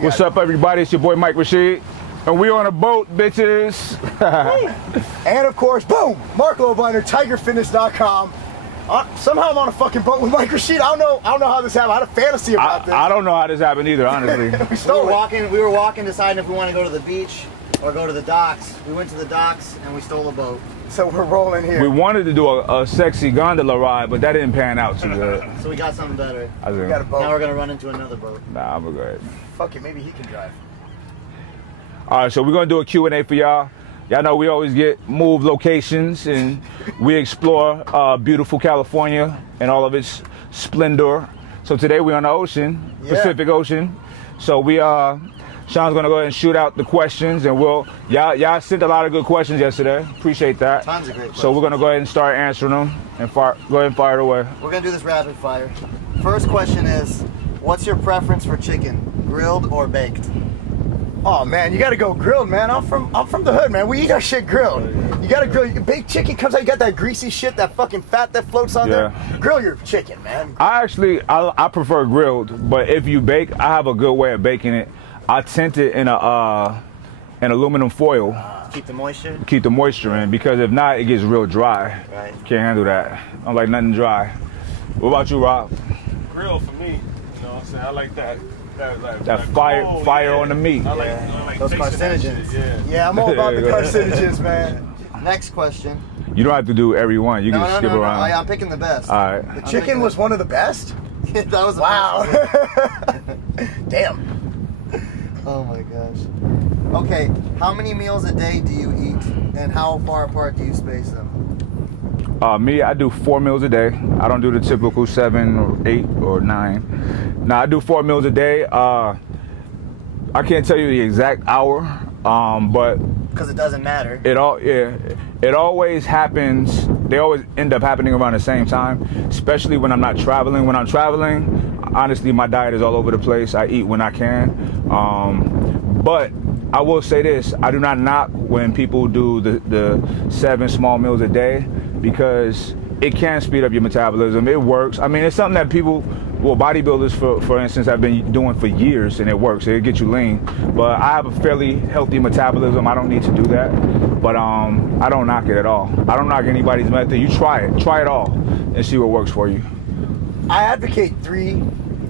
What's up, everybody? It's your boy Mike Rashid, and we on a boat, bitches. And of course, boom, Marc Lobliner, TigerFitness.com. Somehow I'm on a fucking boat with Mike Rashid. I don't know how this happened. I had a fantasy about this. I don't know how this happened either, honestly. we were walking, deciding if we want to go to the beach or go to the docks. We went to the docks and we stole a boat. So we're rolling here. We wanted to do a sexy gondola ride, but that didn't pan out too good. So we got something better. We got a boat. Now we're gonna run into another boat. Nah, I'm good. Fuck it, maybe he can drive. All right, so we're gonna do a Q&A for y'all. Y'all know we always get move locations and we explore beautiful California and all of its splendor. So today we're on the ocean, Pacific Ocean. So we Sean's gonna go ahead and shoot out the questions, and y'all sent a lot of good questions yesterday. Appreciate that. Tons of great questions. So we're gonna go ahead and start answering them and go ahead and fire it away. We're gonna do this rapid fire. First question is, what's your preference for chicken, grilled or baked? Oh man, you gotta go grilled, man. I'm from the hood, man. We eat our shit grilled. You gotta grill. Baked chicken comes out, you got that greasy shit, that fucking fat that floats on there. Grill your chicken, man. I prefer grilled, but if you bake, I have a good way of baking it. I tint it in an aluminum foil. Keep the moisture? Keep the moisture in, because if not, it gets real dry. Right. Can't handle that. I don't like nothing dry. What about you, Rob? Grill for me. You know what I'm saying? I like that fire on the meat. I like those carcinogens. Yeah, I'm all about the carcinogens, man. Next question. You don't have to do every one. You can skip around. I'm picking the best. All right. The chicken was one of the best? That was the best. Damn. Oh my gosh. Okay, how many meals a day do you eat, and how far apart do you space them? Me, I do 4 meals a day. I don't do the typical 7 or 8 or 9. Now I do 4 meals a day. I can't tell you the exact hour, but because it doesn't matter. It always happens. They always end up happening around the same time, especially when I'm not traveling. When I'm traveling, honestly, my diet is all over the place. I eat when I can. But I will say this, I do not knock when people do the 7 small meals a day, because it can speed up your metabolism. It works. I mean, it's something that people, bodybuilders, for instance, have been doing for years, and it works. It'll get you lean. But I have a fairly healthy metabolism. I don't need to do that. But I don't knock it at all. I don't knock anybody's method. You try it. Try it all and see what works for you. I advocate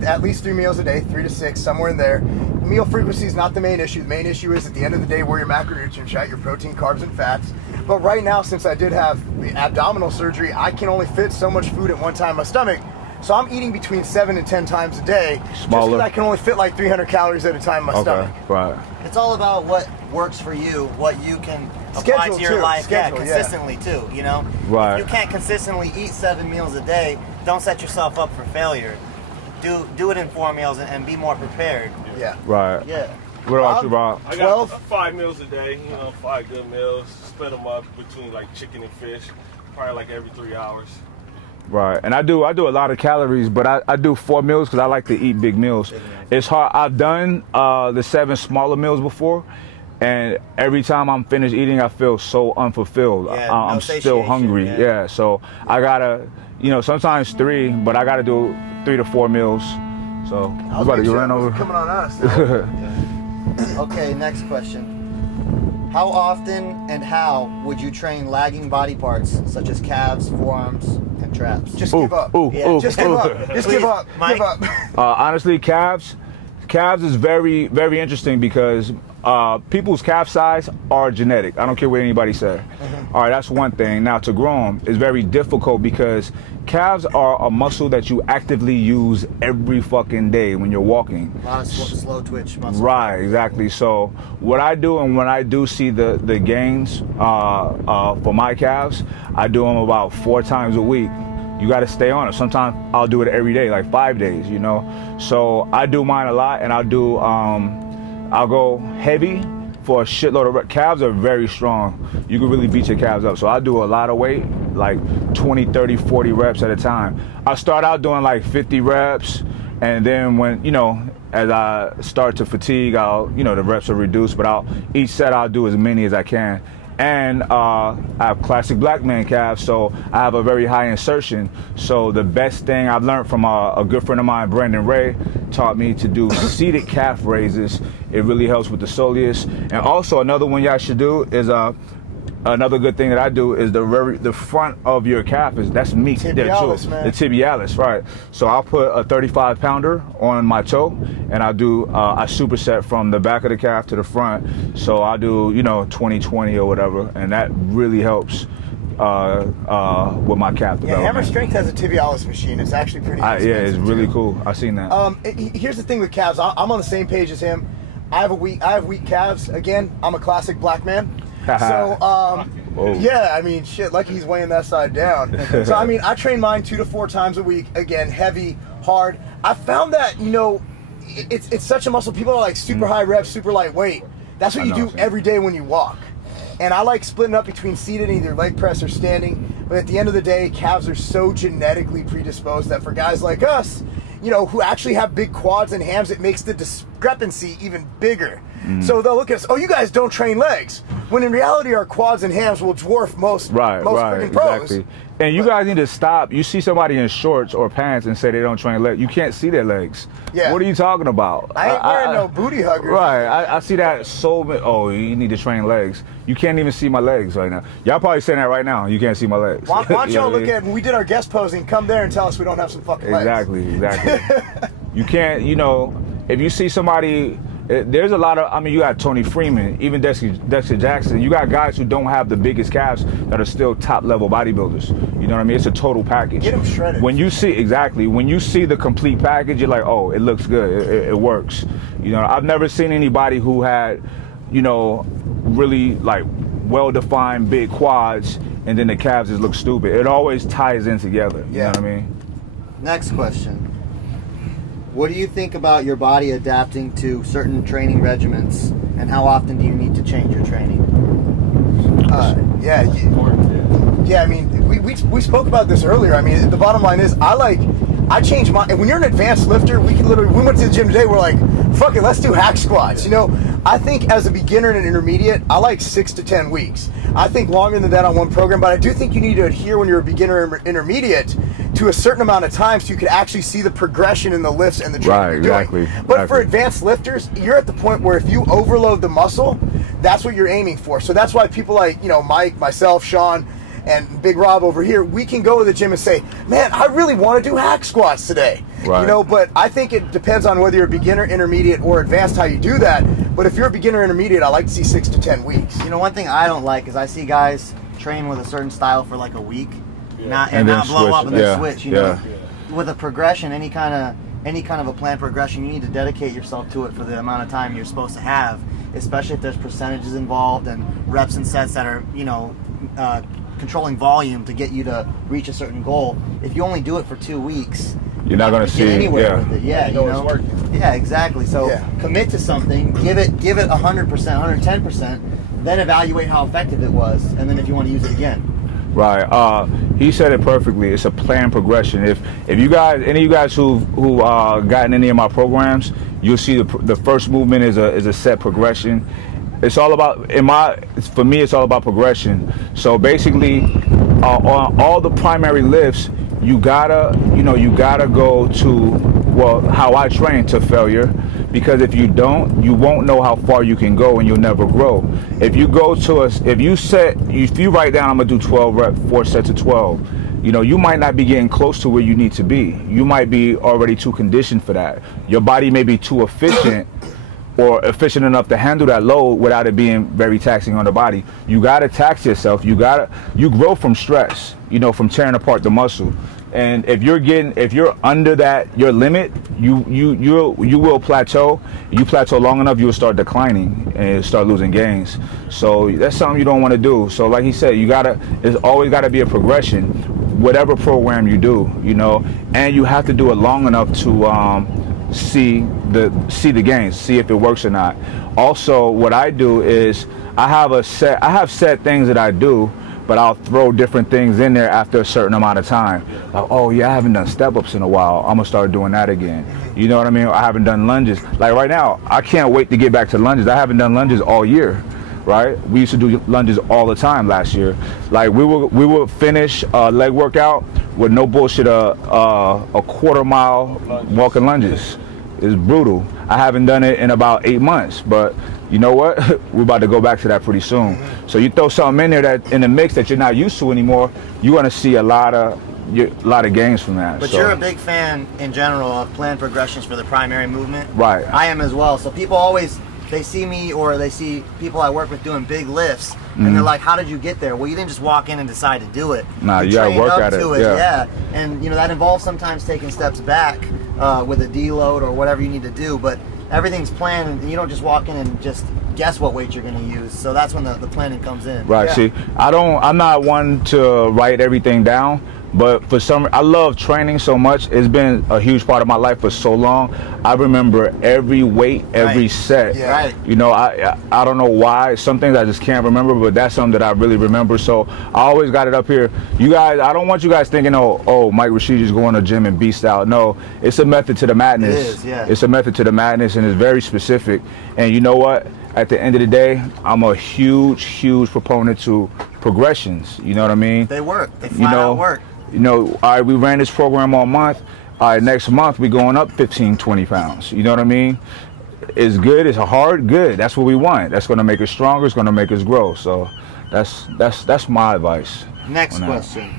at least 3 meals a day, 3 to 6, somewhere in there. Meal frequency is not the main issue. The main issue is, at the end of the day, where your macronutrients at, your protein, carbs, and fats. But right now, since I did have the abdominal surgery, I can only fit so much food at one time in my stomach. So I'm eating between 7 and 10 times a day. Smaller. Just because I can only fit like 300 calories at a time in my stomach. Right. It's all about what works for you, what you can apply to your life consistently too, you know? Right. If you can't consistently eat 7 meals a day, don't set yourself up for failure. Do it in 4 meals and be more prepared. Yeah. Right. Yeah. What about you, Rob? I got 5 meals a day, 5 good meals. Split them up between like chicken and fish, probably like every 3 hours. Right, and I do a lot of calories, but I do 4 meals because I like to eat big meals. It's hard. I've done the 7 smaller meals before, and every time I'm finished eating, I feel so unfulfilled. I'm still hungry. Yeah, so I gotta, sometimes 3, but I gotta do 3 to 4 meals. So you ran over. Coming on us. Okay, next question. How often and how would you train lagging body parts such as calves, forearms, and traps? Just give up. Just give up. Just give up. Mike. Give up. Honestly, calves is very, very interesting, because people's calf size are genetic. I don't care what anybody says. All right, that's one thing. Now, to grow them is very difficult, because calves are a muscle that you actively use every fucking day when you're walking. A lot of slow twitch muscle. Right, exactly. So what I do, and when I do see the gains for my calves, I do them about 4 times a week. You got to stay on it. Sometimes I'll do it every day, like 5 days, So I do mine a lot, and I'll go heavy for a shitload of reps. Calves are very strong. You can really beat your calves up. So I do a lot of weight, like 20, 30, 40 reps at a time. I start out doing like 50 reps, and then when, as I start to fatigue, the reps are reduced, but each set I'll do as many as I can. And I have classic black man calves, so I have a very high insertion. So the best thing I've learned from a good friend of mine, Brandon Ray, taught me to do seated calf raises. It really helps with the soleus. And also another one y'all should do is another good thing that I do is the front of your calf that's meat there too. Man. The tibialis, right? So I'll put a 35 pounder on my toe, and I'll do a superset from the back of the calf to the front. So I'll do 20-20 or whatever, and that really helps with my calf development. Yeah, Hammer Strength has a tibialis machine. It's actually pretty expensive. Yeah, it's really too. cool. I've seen that. Here's the thing with calves. I'm on the same page as him. I have weak calves. Again, I'm a classic black man. So, yeah, I mean, shit, lucky he's weighing that side down. So, I mean, I train mine 2 to 4 times a week. Again, heavy, hard. I found that, it's such a muscle. People are like super high reps, super light weight. That's what you do every day when you walk. And I like splitting up between seated and either leg press or standing. But at the end of the day, calves are so genetically predisposed that for guys like us, who actually have big quads and hams, it makes the discrepancy even bigger. So they'll look at us, oh, you guys don't train legs. When in reality, our quads and hams will dwarf most freaking pros. Exactly. And you guys need to stop. You see somebody in shorts or pants and say they don't train legs. You can't see their legs. Yeah. What are you talking about? I ain't wearing no booty huggers. Right. I see that so many. Oh, you need to train legs. You can't even see my legs right now. Y'all probably saying that right now. You can't see my legs. Why don't y'all look at when we did our guest posing, come there and tell us we don't have some fucking legs. Exactly. You can't, if you see somebody, there's a lot of, you got Tony Freeman, even Dexter Jackson. You got guys who don't have the biggest calves that are still top level bodybuilders. You know what I mean? It's a total package. Get them shredded. When you see the complete package, you're like, oh, it looks good. It works. I've never seen anybody who had, really like well-defined big quads and then the calves just look stupid. It always ties in together. You know what I mean? Next question. What do you think about your body adapting to certain training regimens, and how often do you need to change your training? I mean, we spoke about this earlier. I mean, the bottom line is, I change my. When you're an advanced lifter, we went to the gym today. We're like, fuck it, let's do hack squats. I think as a beginner and an intermediate, I like 6 to 10 weeks. I think longer than that on one program, but I do think you need to adhere when you're a beginner or intermediate to a certain amount of time so you can actually see the progression in the lifts and the training you're doing. But for advanced lifters, you're at the point where if you overload the muscle, that's what you're aiming for. So that's why people like, Mike, myself, Sean, and Big Rob over here, we can go to the gym and say, man, I really want to do hack squats today. Right. But I think it depends on whether you're a beginner, intermediate, or advanced how you do that. But if you're a beginner, intermediate, I like to see 6 to 10 weeks. One thing I don't like is I see guys train with a certain style for like a week, not blow up and then switch. With a progression, any kind of a planned progression, you need to dedicate yourself to it for the amount of time you're supposed to have, especially if there's percentages involved and reps and sets that are controlling volume to get you to reach a certain goal. If you only do it for 2 weeks, you're not going to see anywhere with it. Yeah, exactly. So commit to something, give it 100%, 110%, then evaluate how effective it was, and then if you want to use it again. Right. He said it perfectly. It's a planned progression. If you guys, any of you guys who gotten any of my programs, you'll see the first movement is a set progression. It's all about, for me, it's all about progression. So basically, on all the primary lifts, you gotta go to, how I train, to failure. Because if you don't, you won't know how far you can go and you'll never grow. If you go to if you write down, I'm gonna do 12 reps, 4 sets of 12, you might not be getting close to where you need to be. You might be already too conditioned for that. Your body may be too efficient or efficient enough to handle that load without it being very taxing on the body. You gotta tax yourself. You grow from stress, from tearing apart the muscle. And if you're under your limit, you will plateau. You plateau long enough, you will start declining and start losing gains. So that's something you don't want to do. So like he said, there's always gotta be a progression, whatever program you do, and you have to do it long enough to see the gains, see if it works or not. Also, what I do is I have set things that I do, but I'll throw different things in there after a certain amount of time. Like, oh yeah, I haven't done step-ups in a while. I'm gonna start doing that again. You know what I mean? I haven't done lunges. Like right now, I can't wait to get back to lunges. I haven't done lunges all year. right? We used to do lunges all the time last year. Like we would finish a leg workout with no bullshit a quarter-mile walking lunges. It's brutal. I haven't done it in about 8 months, but you know what? We're about to go back to that pretty soon. So you throw something in there that in the mix that you're not used to anymore, you're gonna see a lot of gains from that. But you're a big fan in general of planned progressions for the primary movement. Right. I am as well. So people always, they see me or they see people I work with doing big lifts, and they're like, how did you get there? Well, you didn't just walk in and decide to do it. Nah, you gotta work at it. Yeah. And you know, that involves sometimes taking steps back with a deload or whatever you need to do, but everything's planned, and you don't just walk in and just guess what weight you're going to use. So that's when the planning comes in. Right. Yeah. See, I'm not one to write everything down, but I love training so much. It's been a huge part of my life for so long. I remember every weight, every set. Yeah. Right. You know, I don't know why. Some things I just can't remember, but that's something that I really remember. So I always got it up here. You guys, I don't want you guys thinking, oh, Mike Rashid is going to the gym and beast out. No, it's a method to the madness. It is, yeah. It's a method to the madness, and it's very specific. And you know what? At the end of the day, I'm a huge proponent to progressions. You know what I mean? They work. They flat out work. You know, all right, we ran this program all month. All right, next month we going up 15, 20 pounds. You know what I mean? It's good. It's hard. Good. That's what we want. That's going to make us stronger. It's going to make us grow. So that's my advice. Next question.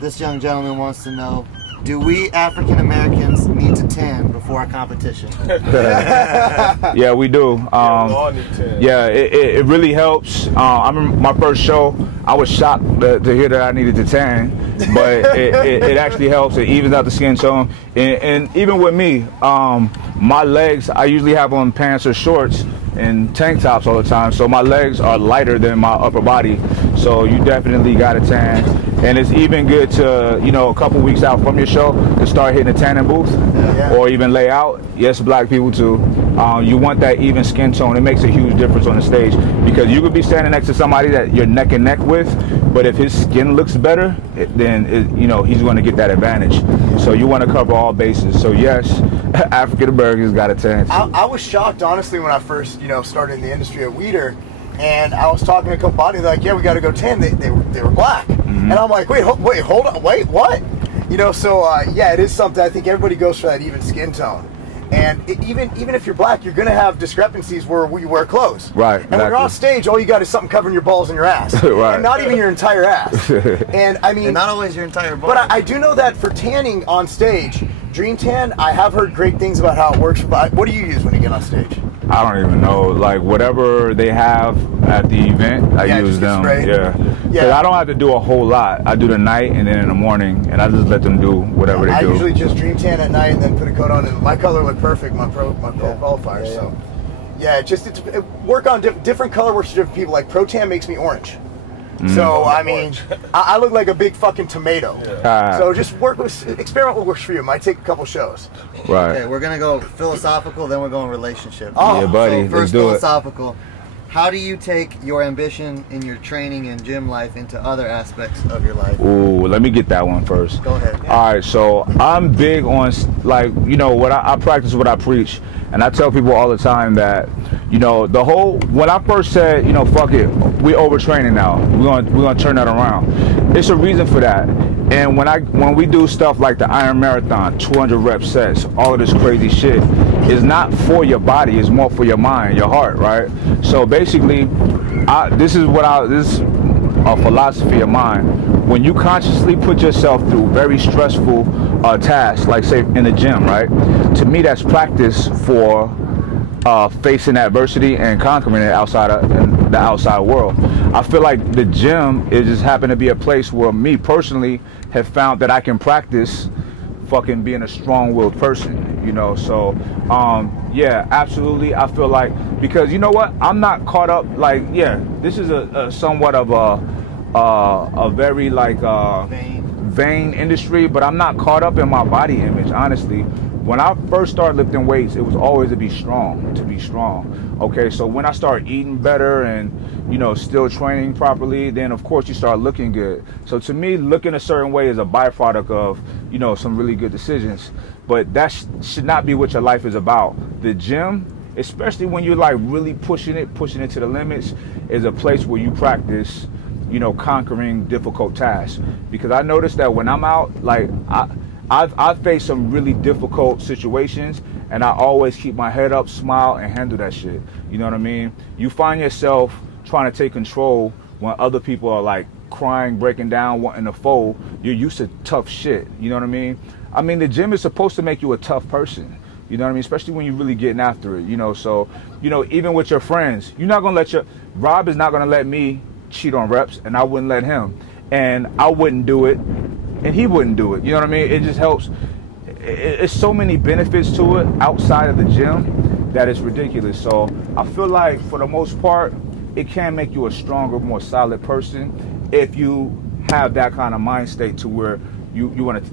This young gentleman wants to know, do we African Americans need to tan before a competition? Yeah, we do. Yeah, it really helps. I remember my first show, I was shocked to hear that I needed to tan, but it actually helps. It evens out the skin tone. And even with me, my legs, I usually have on pants or shorts and tank tops all the time, so my legs are lighter than my upper body. So you definitely got to tan. And it's even good to, you know, a couple weeks out from your show to start hitting the tanning booth or even lay out. Yes, black people too. You want that even skin tone. It makes a huge difference on the stage, because you could be standing next to somebody that you're neck and neck with, but if his skin looks better, then you know, he's going to get that advantage. So you want to cover all bases. So yes, African Americans got a tan. I was shocked, honestly, when I first, you know, started in the industry at Weeder. And I was talking to a couple bodies, like, yeah, we got to go tan. They were black. And I'm like, wait, hold on, wait, what? You know, so yeah, it is something. I think everybody goes for that even skin tone. And even if you're black, you're going to have discrepancies where we wear clothes. Right. And when you're on stage, all you got is something covering your balls and your ass. Right. And not even your entire ass. And I mean, and not always your entire balls. But I do know that for tanning on stage, Dream Tan, I have heard great things about how it works. What do you use when you get on stage? I don't even know. Like, whatever they have at the event, I use them. Yeah. Because I don't have to do a whole lot. I do the night and then in the morning, and I just let them do whatever they do. I usually just Dream Tan at night and then put a coat on, and my color looked perfect, my pro qualifier. Yeah. So, yeah, it's work on different color works for different people. Like Pro Tan makes me orange. So, I mean, I look like a big fucking tomato. So just experiment what works for you. It might take a couple shows. Right. Okay, we're going to go philosophical, then we're going relationship. Oh, yeah, buddy. So first, let's do philosophical. How do you take your ambition in your training and gym life into other aspects of your life? Ooh, let me get that one first. Go ahead. All right, so I'm big on, like, you know, what I practice what I preach. And I tell people all the time that, you know, when I first said, you know, fuck it, we overtraining now, we're gonna turn that around. It's a reason for that. And when we do stuff like the Iron Marathon, 200 rep sets, all of this crazy shit, is not for your body, it's more for your mind, your heart, right? So basically, this is a philosophy of mine. When you consciously put yourself through very stressful tasks, like say in the gym, right? To me, that's practice for facing adversity and conquering it in the outside world. I feel like the gym is just happen to be a place where me personally have found that I can practice fucking being a strong-willed person, you know. So yeah, absolutely. I feel like, because you know what, I'm not caught up, like, yeah, this is a somewhat of a very like vain industry, but I'm not caught up in my body image, honestly. When I first started lifting weights, it was always to be strong. Okay, so when I start eating better and, you know, still training properly, then of course you start looking good. So to me, looking a certain way is a byproduct of, you know, some really good decisions. But that should not be what your life is about. The gym especially when you're like really pushing it to the limits, is a place where you practice, you know, conquering difficult tasks. Because I noticed that when I'm out, like I've faced some really difficult situations, and I always keep my head up, smile, and handle that shit. You know what I mean? You find yourself trying to take control when other people are like crying, breaking down, wanting to fold. You're used to tough shit. You know what I mean? I mean, the gym is supposed to make you a tough person. You know what I mean? Especially when you're really getting after it, you know? So, you know, even with your friends, you're not going to Rob is not going to let me cheat on reps, and I wouldn't let him. And I wouldn't do it, and he wouldn't do it. You know what I mean? It just helps. It's so many benefits to it outside of the gym that it's ridiculous. So I feel like for the most part, it can make you a stronger, more solid person if you have that kind of mind state to where you want to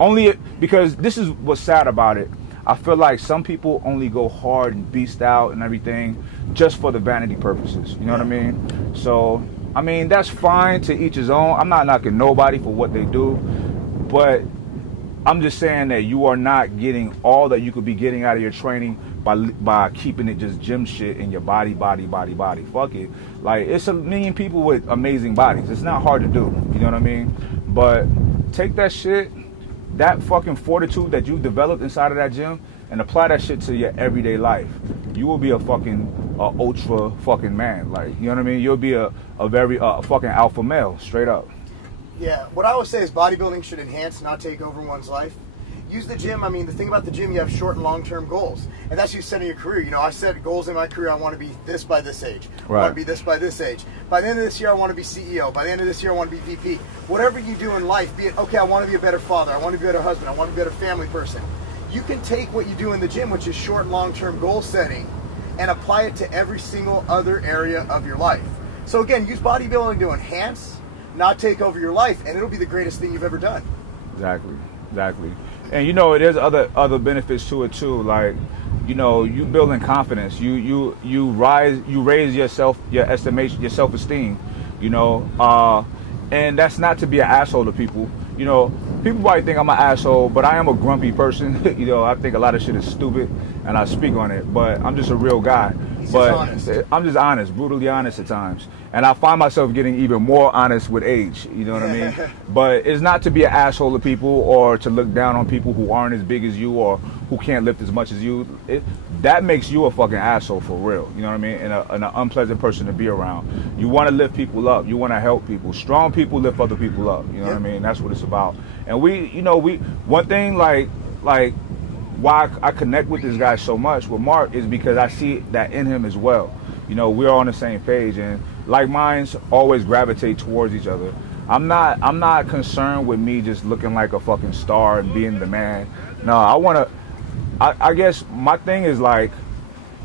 only, because this is what's sad about it. I feel like some people only go hard and beast out and everything just for the vanity purposes. You know what I mean? So, I mean, that's fine, to each his own. I'm not knocking nobody for what they do, but I'm just saying that you are not getting all that you could be getting out of your training by keeping it just gym shit in your body. Fuck it. Like, it's a million people with amazing bodies. It's not hard to do. You know what I mean? But take that shit, that fucking fortitude that you've developed inside of that gym, and apply that shit to your everyday life. You will be a fucking ultra fucking man. Like, you know what I mean? You'll be a very fucking alpha male, straight up. Yeah, what I always say is bodybuilding should enhance, not take over one's life. Use the gym. I mean, the thing about the gym, you have short and long-term goals. And that's you setting your career. You know, I set goals in my career. I want to be this by this age. Right. I want to be this by this age. By the end of this year, I want to be CEO. By the end of this year, I want to be VP. Whatever you do in life, be it, okay, I want to be a better father. I want to be a better husband. I want to be a better family person. You can take what you do in the gym, which is short and long-term goal setting, and apply it to every single other area of your life. So again, use bodybuilding to enhance, not take over your life, and it'll be the greatest thing you've ever done. Exactly. And you know, there's other benefits to it too. Like, you know, you building confidence. You raise your estimation, your self-esteem. You know, and that's not to be an asshole to people. You know, people probably think I'm an asshole, but I am a grumpy person. You know, I think a lot of shit is stupid, and I speak on it. But I'm just a real guy. I'm just honest, brutally honest at times. And I find myself getting even more honest with age, you know what I mean? But it's not to be an asshole to people or to look down on people who aren't as big as you or who can't lift as much as you. That makes you a fucking asshole for real, you know what I mean? And an unpleasant person to be around. You want to lift people up. You want to help people. Strong people lift other people up, you know what I mean? That's what it's about. And one thing like why I connect with this guy so much with Marc is because I see that in him as well. You know, we're on the same page, and like minds always gravitate towards each other. I'm not concerned with me just looking like a fucking star and being the man. No, I guess my thing is like,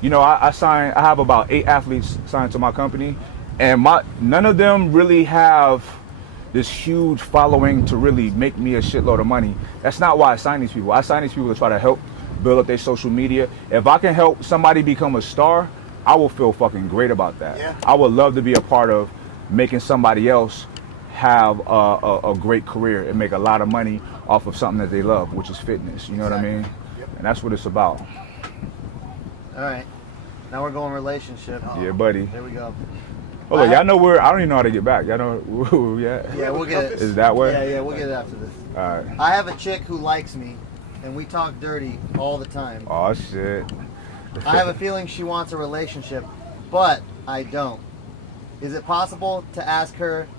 you know, I have about 8 athletes signed to my company, and none of them really have this huge following to really make me a shitload of money. That's not why I sign these people. I sign these people to try to help build up their social media. If I can help somebody become a star, I will feel fucking great about that. Yeah. I would love to be a part of making somebody else have a great career and make a lot of money off of something that they love, which is fitness. You know what I mean? Yep. And that's what it's about. All right. Now we're going relationship. Yeah, buddy. There we go. Oh, look, y'all know I don't even know how to get back. Y'all know where we at? Yeah, we'll get it. Is that way? Yeah, we'll get it after this. All right. I have a chick who likes me, and we talk dirty all the time. Oh, shit. I have a feeling she wants a relationship, but I don't. Is it possible to ask her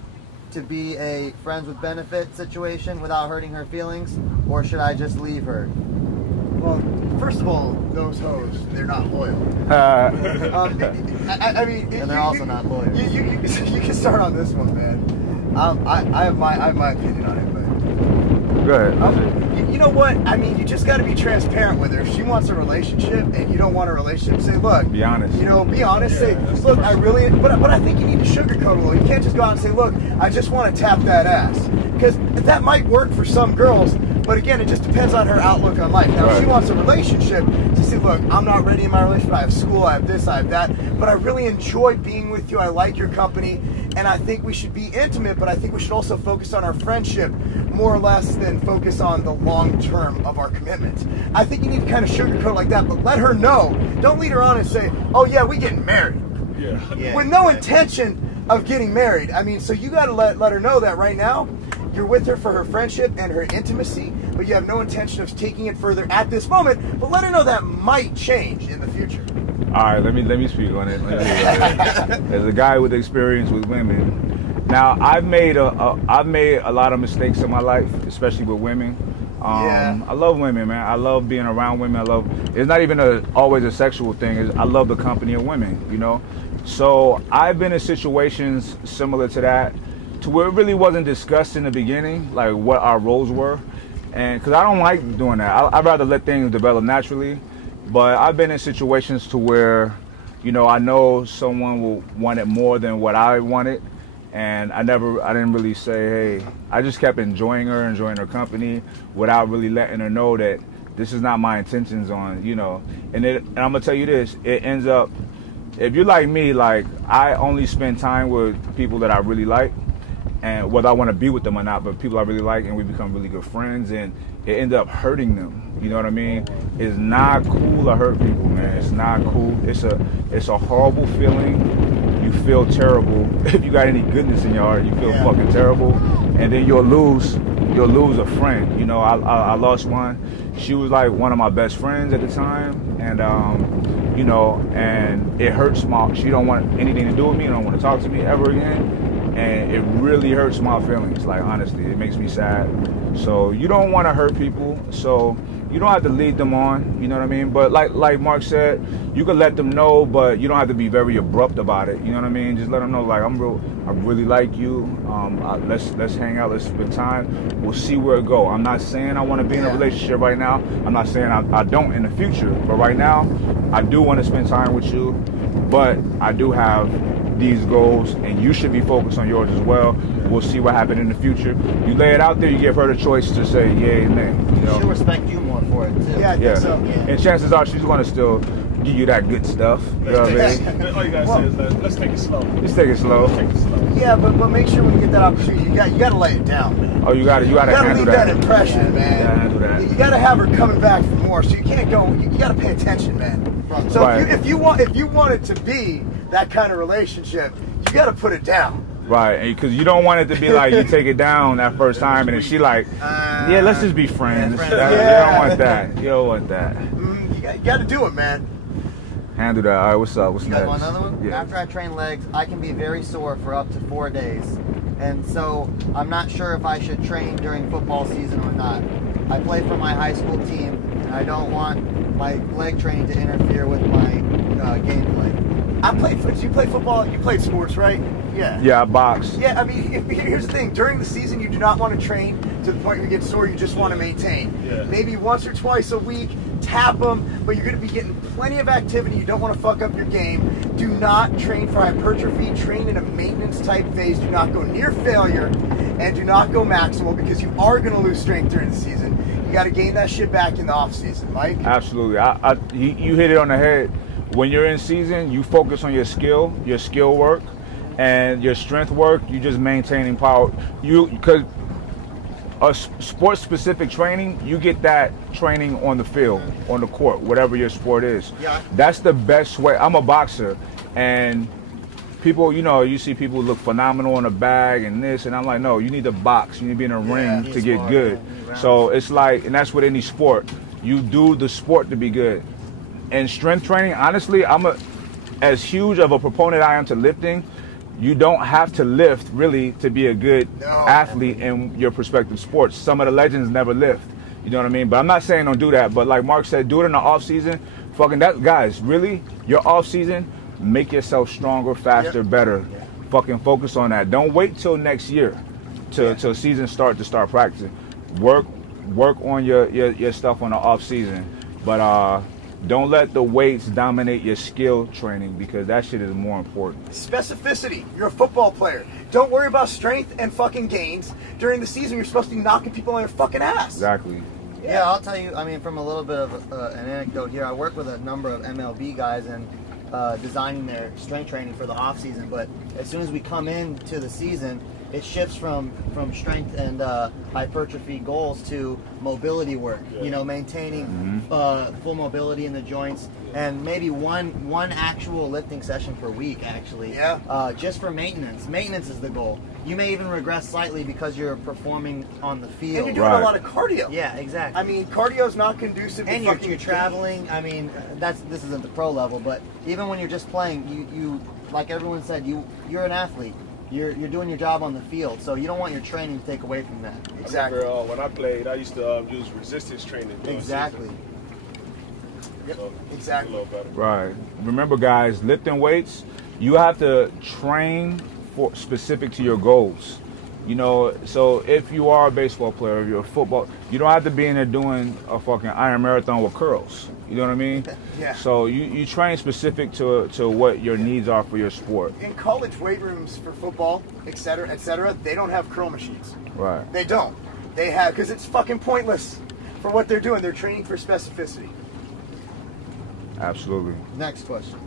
to be a friends with benefit situation without hurting her feelings, or should I just leave her? Well, first of all, those hoes, they're not loyal. I mean... And they're also not loyal. You can start on this one, man. I have my opinion on it, but... Go ahead. You know what? I mean, you just got to be transparent with her. If she wants a relationship and you don't want a relationship, say, look... Be honest. You know, be honest. Say, look, I really... But I think you need to sugarcoat a little. You can't just go out and say, look, I just want to tap that ass. Because that might work for some girls, but But again, it just depends on her outlook on life. Now, if she wants a relationship, to say, look, I'm not ready in my relationship. I have school, I have this, I have that. But I really enjoy being with you. I like your company. And I think we should be intimate, but I think we should also focus on our friendship more or less than focus on the long term of our commitment. I think you need to kind of sugarcoat like that, but let her know. Don't lead her on and say, oh yeah, we getting married. Yeah. With no intention of getting married. I mean, so you got to let her know that right now you're with her for her friendship and her intimacy, but you have no intention of taking it further at this moment. But let her know that might change in the future. All right, let me speak on it. As a guy with experience with women, now I've made a lot of mistakes in my life, especially with women. I love women, man. I love being around women. It's not even always a sexual thing. I love the company of women, you know. So I've been in situations similar to that, to where it really wasn't discussed in the beginning, like what our roles were, and because I don't like doing that. I'd rather let things develop naturally. But I've been in situations to where, you know, I know someone will want it more than what I wanted, and I didn't really say, hey. I just kept enjoying her company, without really letting her know that this is not my intentions on, you know. And I'm gonna tell you this, it ends up, if you're like me, like I only spend time with people that I really like, and whether I want to be with them or not, but people I really like, and we become really good friends, and it ended up hurting them. You know what I mean? It's not cool to hurt people, man. It's not cool. It's a horrible feeling. You feel terrible. If you got any goodness in your heart, you feel fucking terrible. And then you'll lose a friend. You know, I lost one. She was like one of my best friends at the time, and you know, and it hurts she don't want anything to do with me, don't want to talk to me ever again. And it really hurts my feelings, like honestly, it makes me sad. So you don't want to hurt people, so you don't have to lead them on, you know what I mean? But like Mark said, you can let them know, but you don't have to be very abrupt about it, you know what I mean? Just let them know, like, I really like you, let's hang out, let's spend time, we'll see where it go. I'm not saying I want to be in a relationship right now, I'm not saying I don't in the future, but right now, I do want to spend time with you, but I do have these goals, and you should be focused on yours as well. We'll see what happens in the future. You lay it out there, you give her the choice to say yay and nay. You know? She'll respect you more for it too. Yeah, I think so. Yeah. And chances are she's going to still give you that good stuff. You know what I mean? All you gotta say is let's take it slow. Let's take it slow. Yeah, but make sure when you get that opportunity, you got to lay it down, man. Oh, you got to handle that impression, man. You got to handle that. You got to have her coming back for more, so you can't go. You got to pay attention, man. So if you want it to be that kind of relationship, you got to put it down. Right, because you don't want it to be like you take it down that first time and then she like, yeah, let's just be friends. You don't want that. You don't want that. You got to do it, man. Handle that. All right, what's up? What's next? You guys want another one? Yeah. After I train legs, I can be very sore for up to 4 days. And so I'm not sure if I should train during football season or not. I play for my high school team, and I don't want my leg training to interfere with my gameplay. You play football, you played sports, right? Yeah. Yeah, I box. Yeah, I mean, here's the thing. During the season, you do not want to train to the point where you get sore. You just want to maintain. Yeah. Maybe once or twice a week, tap them, but you're going to be getting plenty of activity. You don't want to fuck up your game. Do not train for hypertrophy. Train in a maintenance type phase. Do not go near failure, and do not go maximal, because you are going to lose strength during the season. You got to gain that shit back in the off season, Mike. Absolutely. You hit it on the head. When you're in season, you focus on your skill work, and your strength work. You just maintaining power. Because a sports-specific training, you get that training on the field, on the court, whatever your sport is. Yeah. That's the best way. I'm a boxer, and people, you know, you see people look phenomenal in a bag and this, and I'm like, no, you need to box. You need to be in a ring to get good. So it's like, and that's with any sport. You do the sport to be good. And strength training, honestly, as huge of a proponent I am to lifting, you don't have to lift really to be a good athlete in your prospective sports. Some of the legends never lift. You know what I mean? But I'm not saying don't do that. But like Mark said, do it in the off season. Fucking that, guys. Really, your off season, make yourself stronger, faster, better. Fucking focus on that. Don't wait till next year, till season start to start practicing. Work on your stuff on the off season. But Don't let the weights dominate your skill training, because that shit is more important. Specificity. You're a football player. Don't worry about strength and fucking gains. During the season, you're supposed to be knocking people on their fucking ass. Exactly. Yeah, I'll tell you, I mean, from a little bit of an anecdote here, I work with a number of MLB guys and designing their strength training for the off season, but as soon as we come into the season, it shifts from strength and hypertrophy goals to mobility work. You know, maintaining full mobility in the joints, and maybe one actual lifting session per week, actually. Yeah. Just for maintenance. Maintenance is the goal. You may even regress slightly because you're performing on the field. And you're doing a lot of cardio. Yeah, exactly. I mean, cardio's not conducive and to you're traveling. I mean, this isn't the pro level, but even when you're just playing, you like everyone said, you're an athlete. You're doing your job on the field, so you don't want your training to take away from that. Exactly. I remember, when I played, I used to use resistance training. Exactly. Yep. So, Exactly. a little better. Right. Remember, guys, lifting weights, you have to train for specific to your goals. You know, so if you are a baseball player, if you're a football, you don't have to be in there doing a fucking Iron Marathon with curls. You know what I mean? Yeah. So you train specific to what your needs are for your sport. In college weight rooms for football, et cetera, they don't have curl machines. Right. They don't. They have, because it's fucking pointless for what they're doing. They're training for specificity. Absolutely. Next question.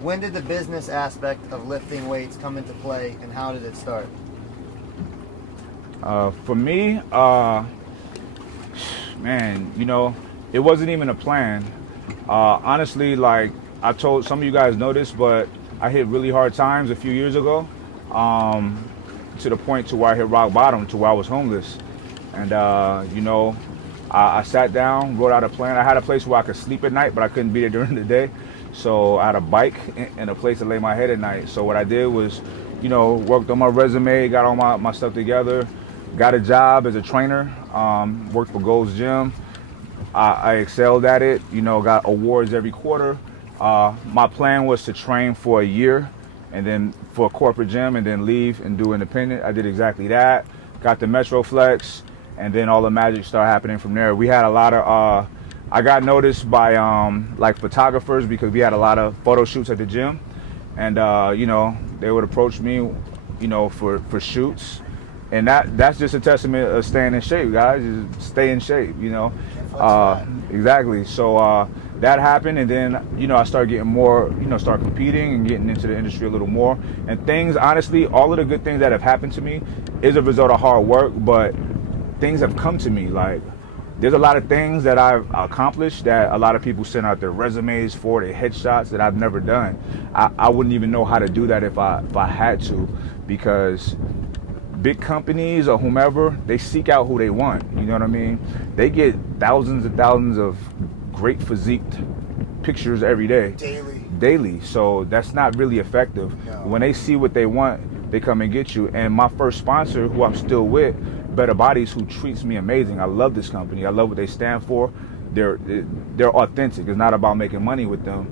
When did the business aspect of lifting weights come into play, and how did it start? For me, man, you know, it wasn't even a plan. Honestly, like I told some of you guys know this, but I hit really hard times a few years ago, to the point to where I hit rock bottom, to where I was homeless. And, you know, I sat down, wrote out a plan. I had a place where I could sleep at night, but I couldn't be there during the day. So I had a bike and a place to lay my head at night. So what I did was, you know, worked on my resume, got all my stuff together, got a job as a trainer, worked for Gold's Gym. I excelled at it, you know, got awards every quarter. My plan was to train for a year and then for a corporate gym and then leave and do independent. I did exactly that. Got the Metroflex, and then all the magic started happening from there. We had a lot of, I got noticed by like photographers because we had a lot of photo shoots at the gym. And, you know, they would approach me, you know, for shoots. And that's just a testament of staying in shape, guys. Just stay in shape, you know. Exactly. So that happened, and then, you know, I started getting more, you know, start competing and getting into the industry a little more. And things, honestly, all of the good things that have happened to me is a result of hard work, but things have come to me. Like, there's a lot of things that I've accomplished that a lot of people send out their resumes for, their headshots, that I've never done. I wouldn't even know how to do that if I had to, because big companies or whomever, they seek out who they want. You know what I mean? They get thousands and thousands of great physiqued pictures every day. Daily. So that's not really effective. No. When they see what they want, they come and get you. And my first sponsor, who I'm still with, Better Bodies, who treats me amazing. I love this company. I love what they stand for. They're authentic. It's not about making money with them.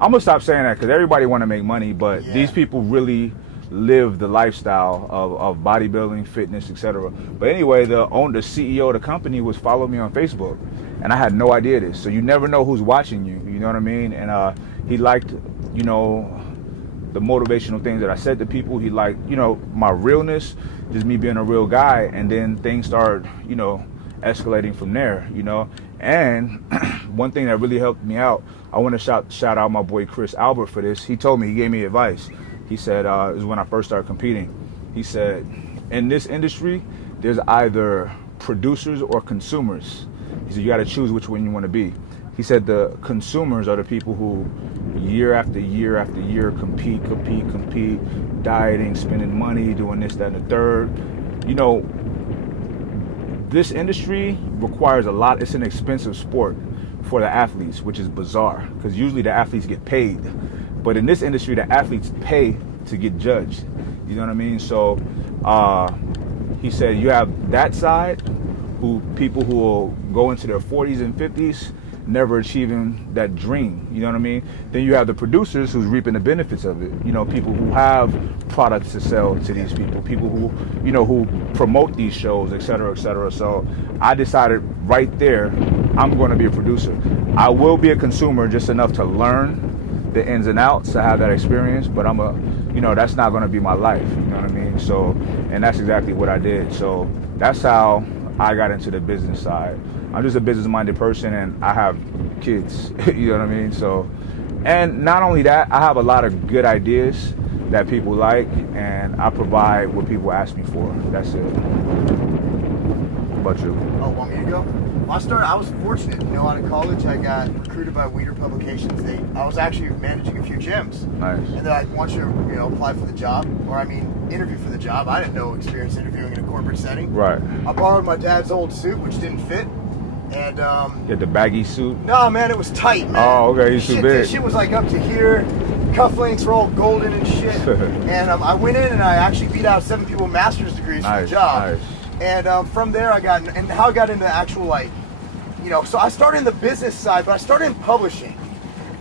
I'm gonna stop saying that because everybody want to make money, but these people really live the lifestyle of bodybuilding, fitness, etc. But anyway, the CEO of the company was following me on Facebook, and I had no idea this. So you never know who's watching you. You know what I mean? And he liked, you know, the motivational things that I said to people. He liked, you know, my realness, just me being a real guy. And then things started, you know, escalating from there, you know. And one thing that really helped me out, I want to shout out my boy Chris Albert for this. He told me, he gave me advice. He said, it was when I first started competing. He said, in this industry, there's either producers or consumers. He said, you got to choose which one you want to be. He said the consumers are the people who year after year after year compete, dieting, spending money, doing this, that, and the third. You know, this industry requires a lot. It's an expensive sport for the athletes, which is bizarre because usually the athletes get paid. But in this industry, the athletes pay to get judged. You know what I mean? So he said you have that side, people who will go into their 40s and 50s never achieving that dream. You know what I mean? Then you have the producers who's reaping the benefits of it. You know, people who have products to sell to these people who, you know, who promote these shows, et cetera, et cetera. So I decided right there, I'm going to be a producer. I will be a consumer just enough to learn the ins and outs, to have that experience, but you know, that's not going to be my life. You know what I mean? So, and that's exactly what I did. So that's how I got into the business side. I'm just a business-minded person, and I have kids. You know what I mean? So, and not only that, I have a lot of good ideas that people like, and I provide what people ask me for. That's it. What about you? Oh, want me to go? Well, I was fortunate, you know, out of college, I got recruited by Weeder Publications. I was actually managing a few gyms. Nice. And then I want you to, you know, apply for the job, or I mean, interview for the job. I didn't know experience interviewing in a corporate setting. Right. I borrowed my dad's old suit, which didn't fit. And, you had the baggy suit? No, man, it was tight, man. Oh, okay, he's too big. This shit was like up to here. Cufflinks were all golden and shit. And I went in and I actually beat out 7 people with master's degrees for the job. Nice. And from there and how I got into actual, like, you know, so I started in the business side, but I started in publishing.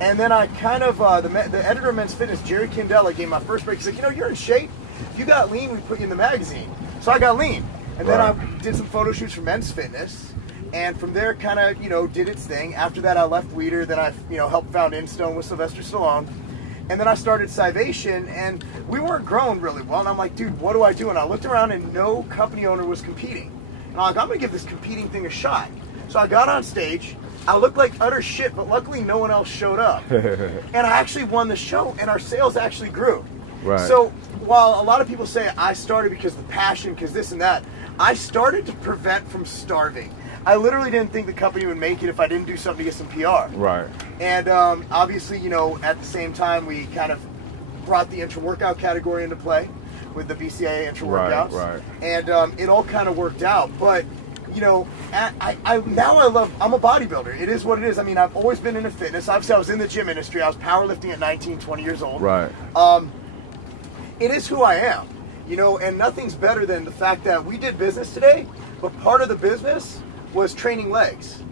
And then I kind of, the editor of Men's Fitness, Jerry Kindella, gave my first break. He's like, you know, you're in shape. If you got lean, we put you in the magazine. So I got lean. And then I did some photo shoots for Men's Fitness. And from there, kind of, you know, did its thing. After that, I left Weeder. Then I, you know, helped found InStone with Sylvester Stallone. And then I started Scivation, and we weren't growing really well. And I'm like, dude, what do I do? And I looked around, and no company owner was competing. And I'm like, I'm going to give this competing thing a shot. So I got on stage. I looked like utter shit, but luckily no one else showed up. And I actually won the show, and our sales actually grew. Right. So while a lot of people say I started because of the passion, because this and that, I started to prevent from starving. I literally didn't think the company would make it if I didn't do something to get some PR. Right. And obviously, you know, at the same time, we kind of brought the intra-workout category into play with the BCAA intra-workouts. Right. And it all kind of worked out. But, you know, I'm a bodybuilder. It is what it is. I mean, I've always been into fitness. Obviously, I was in the gym industry. I was powerlifting at 19, 20 years old. Right. It is who I am, you know, and nothing's better than the fact that we did business today, but part of the business was training legs.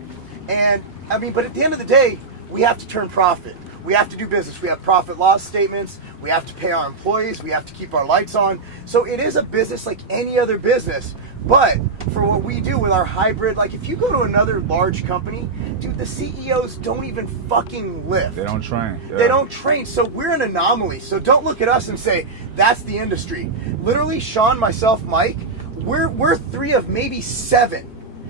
And I mean, but at the end of the day, we have to turn profit. We have to do business. We have profit loss statements. We have to pay our employees. We have to keep our lights on. So it is a business like any other business. But for what we do with our hybrid, like if you go to another large company, dude, the CEOs don't even fucking lift. They don't train. Yeah. They don't train. So we're an anomaly. So don't look at us and say, that's the industry. Literally, Sean, myself, Mike, we're 3 of maybe 7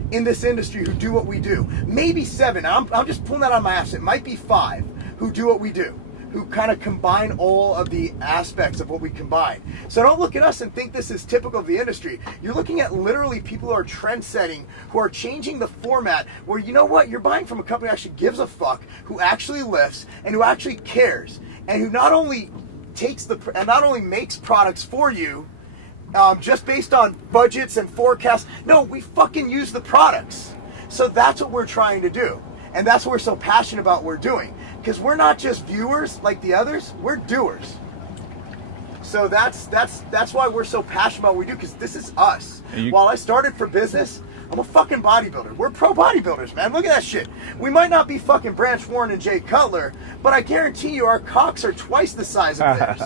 in this industry who do what we do. Maybe 7. I'm just pulling that on my ass. It might be 5 who do what we do, who kind of combine all of the aspects of what we combine. So don't look at us and think this is typical of the industry. You're looking at literally people who are trend setting, who are changing the format, where you know what, you're buying from a company that actually gives a fuck, who actually lifts, and who actually cares, and who not only makes products for you, just based on budgets and forecasts. No, we fucking use the products. So that's what we're trying to do. And that's what we're so passionate about what we're doing. Because we're not just viewers like the others, we're doers. So that's why we're so passionate about what we do, because this is us. While I started for business, I'm a fucking bodybuilder. We're pro bodybuilders, man. Look at that shit. We might not be fucking Branch Warren and Jay Cutler, but I guarantee you our cocks are twice the size of theirs.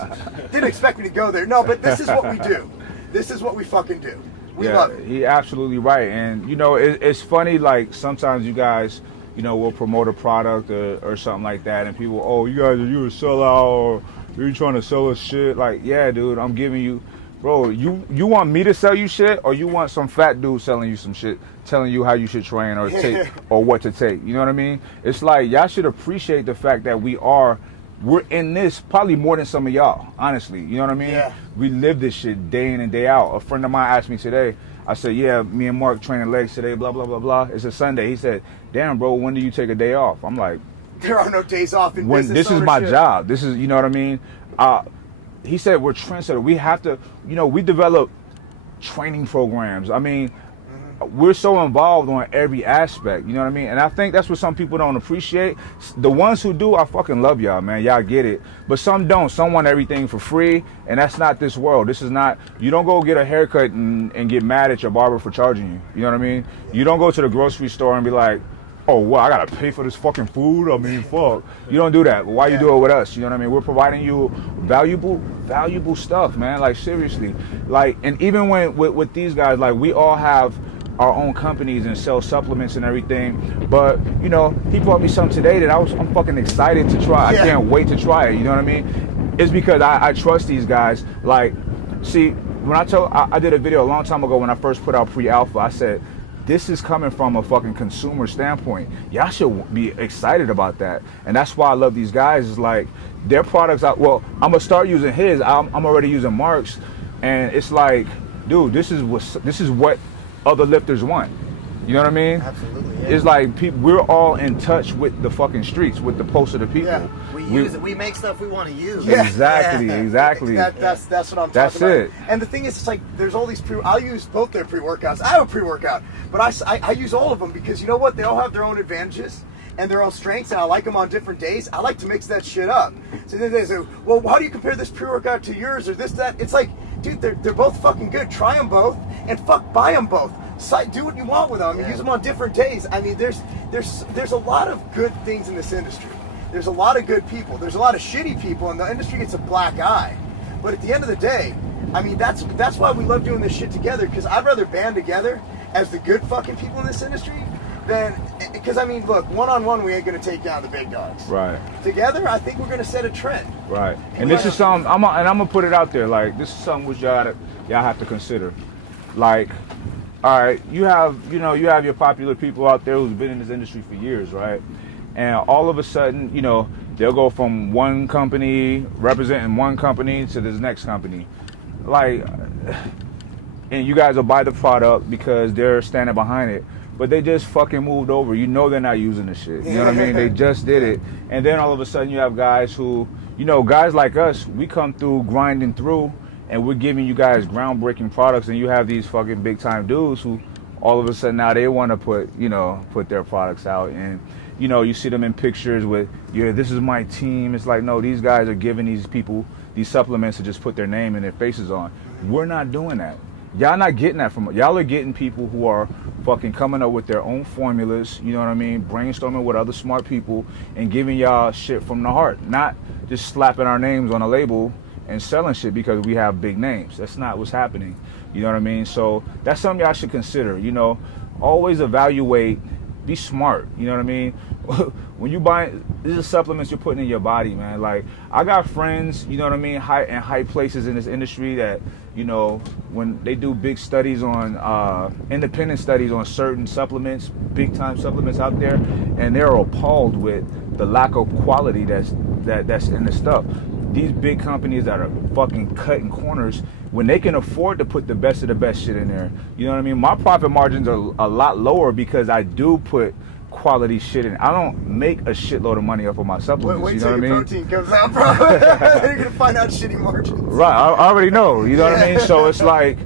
Didn't expect me to go there. No, but this is what we do. This is what we fucking do. We love it. He's absolutely right. And, you know, it's funny, like, sometimes you guys, you know, will promote a product or something like that, and people, oh, you guys, are you a sellout, or are you trying to sell us shit? Like, yeah, dude, I'm giving you, bro, you want me to sell you shit, or you want some fat dude selling you some shit, telling you how you should train or take, or what to take? You know what I mean? It's like, y'all should appreciate the fact that we're in this probably more than some of y'all, honestly. You know what I mean? Yeah. We live this shit day in and day out. A friend of mine asked me today, I said, yeah, me and Marc training legs today, blah, blah, blah, blah. It's a Sunday. He said, damn, bro, when do you take a day off? I'm like, there are no days off in business. This is my job. This is, you know what I mean? He said, we're trendsetter. We have to, you know, we develop training programs. I mean, we're so involved on every aspect, you know what I mean? And I think that's what some people don't appreciate. The ones who do, I fucking love y'all, man. Y'all get it. But some don't. Some want everything for free, and that's not this world. This is not, you don't go get a haircut and get mad at your barber for charging you. You know what I mean? You don't go to the grocery store and be like, oh, well, I gotta pay for this fucking food. I mean, fuck. You don't do that. Why you do it with us? You know what I mean? We're providing you valuable stuff, man. Like, seriously. Like, and even when with these guys, like, we all have our own companies and sell supplements and everything. But, you know, he brought me something today that I'm fucking excited to try. I can't wait to try it. You know what I mean? It's because I trust these guys. Like, see, when I did a video a long time ago when I first put out Pre-Alpha, I said, this is coming from a fucking consumer standpoint. Y'all should be excited about that. And that's why I love these guys. Is like, their products, well, I'm gonna start using his. I'm already using Marc's. And it's like, dude, this is what other lifters want. You know what I mean? Absolutely. Yeah. It's like we're all in touch with the fucking streets, with the pulse of the people. Yeah. We make stuff we want to use. Yeah. Exactly. That's what I'm talking about. That's it. And the thing is, it's like there's all these I'll use both their pre-workouts. I have a pre-workout, but I use all of them because you know what? They all have their own advantages and their own strengths, and I like them on different days. I like to mix that shit up. So then they say, well, how do you compare this pre-workout to yours or this, that? It's like, dude, they're both fucking good. Try them both and buy them both. Do what you want with them. Use them on different days. I mean, there's a lot of good things in this industry. There's a lot of good people. There's a lot of shitty people, and the industry gets a black eye. But at the end of the day, I mean, that's why we love doing this shit together, because I'd rather band together as the good fucking people in this industry than, because I mean, look, one-on-one we ain't gonna take down the big dogs. Right. Together, I think we're gonna set a trend. Right. And this is something I'm gonna put it out there. Like, this is something which y'all have to consider. Like, all right, you have your popular people out there who's been in this industry for years, right? And all of a sudden, you know, they'll go from one company representing one company to this next company. Like, and you guys will buy the product because they're standing behind it. But they just fucking moved over. You know they're not using the shit. You know what I mean? They just did it. And then all of a sudden you have guys who, you know, guys like us, we come through grinding through and we're giving you guys groundbreaking products, and you have these fucking big time dudes who all of a sudden now they want to put their products out, and you know, you see them in pictures with, this is my team. It's like, no, these guys are giving these people these supplements to just put their name and their faces on. We're not doing that. Y'all not getting that from us. Y'all are getting people who are fucking coming up with their own formulas, you know what I mean, brainstorming with other smart people and giving y'all shit from the heart, not just slapping our names on a label and selling shit because we have big names. That's not what's happening. You know what I mean? So that's something y'all should consider. You know, always evaluate, be smart. You know what I mean? When you buy, these are supplements you're putting in your body, man. Like, I got friends, you know what I mean, high places in this industry that, you know, when they do big studies on, independent studies on certain supplements, big time supplements out there, and they're appalled with the lack of quality that's in the stuff. These big companies that are fucking cutting corners, when they can afford to put the best of the best shit in there, you know what I mean? My profit margins are a lot lower because I do put quality shit in. I don't make a shitload of money off of my supplements. Wait you know till what I your mean? protein comes out, bro. You're gonna find out shitty margins. Right, I already know. You know what I mean? So it's like,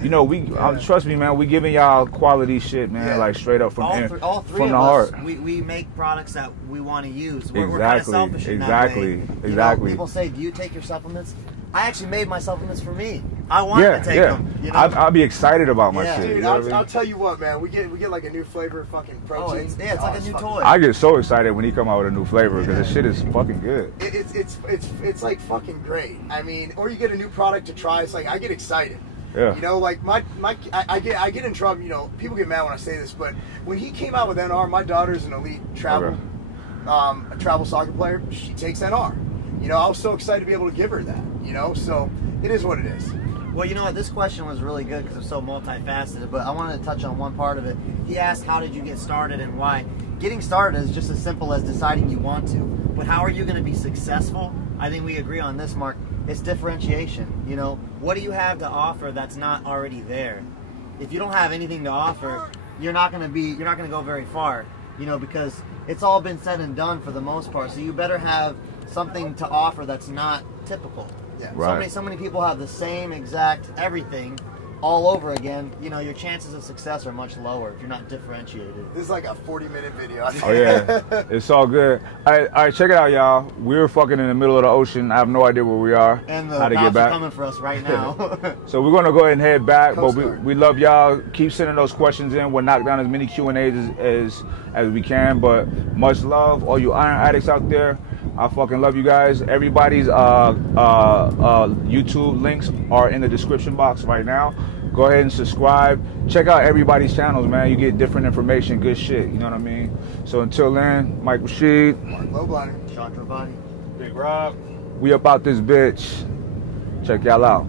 you know, trust me, man. We giving y'all quality shit, man. Like straight up from all three from of the us, heart. We make products that we want to use. We're kind of Exactly. selfish in that way. Exactly. You know, people say, "Do you take your supplements?" I actually made my supplements for me. I wanted to take them. You know? I'll be excited about my shit. Dude, you know I'll tell you what, man. We get like a new flavor of fucking protein. It's like a new toy. I get so excited when he come out with a new flavor because the shit is fucking good. It's like fucking great. I mean, or you get a new product to try. It's like I get excited. Yeah. You know, like I get in trouble. You know, people get mad when I say this, but when he came out with NR, my daughter's an elite travel soccer player. She takes NR. You know, I was so excited to be able to give her that. You know, so it is what it is. Well, you know what? This question was really good because it's so multifaceted, but I wanted to touch on one part of it. He asked, how did you get started and why? Getting started is just as simple as deciding you want to. But how are you going to be successful? I think we agree on this, Mark. It's differentiation. You know, what do you have to offer that's not already there? If you don't have anything to offer, you're not going to go very far, you know, because it's all been said and done for the most part. So you better have something to offer that's not typical. Yeah. Right. So many people have the same exact everything, all over again, you know, your chances of success are much lower if you're not differentiated. This is like a 40-minute video. Oh yeah, it's all good. All right, check it out, y'all. We're fucking in the middle of the ocean. I have no idea where we are. And the how to get back. are coming for us right now. So we're gonna go ahead and head back. But we love y'all. Keep sending those questions in. We'll knock down as many Q&As as we can. But much love, all you iron addicts out there. I fucking love you guys. Everybody's YouTube links are in the description box right now. Go ahead and subscribe. Check out everybody's channels, man. You get different information, good shit. You know what I mean? So until then, Mike Rashid, Marc Lobliner, Chandra Body. Big Rob. we up out this bitch. Check y'all out.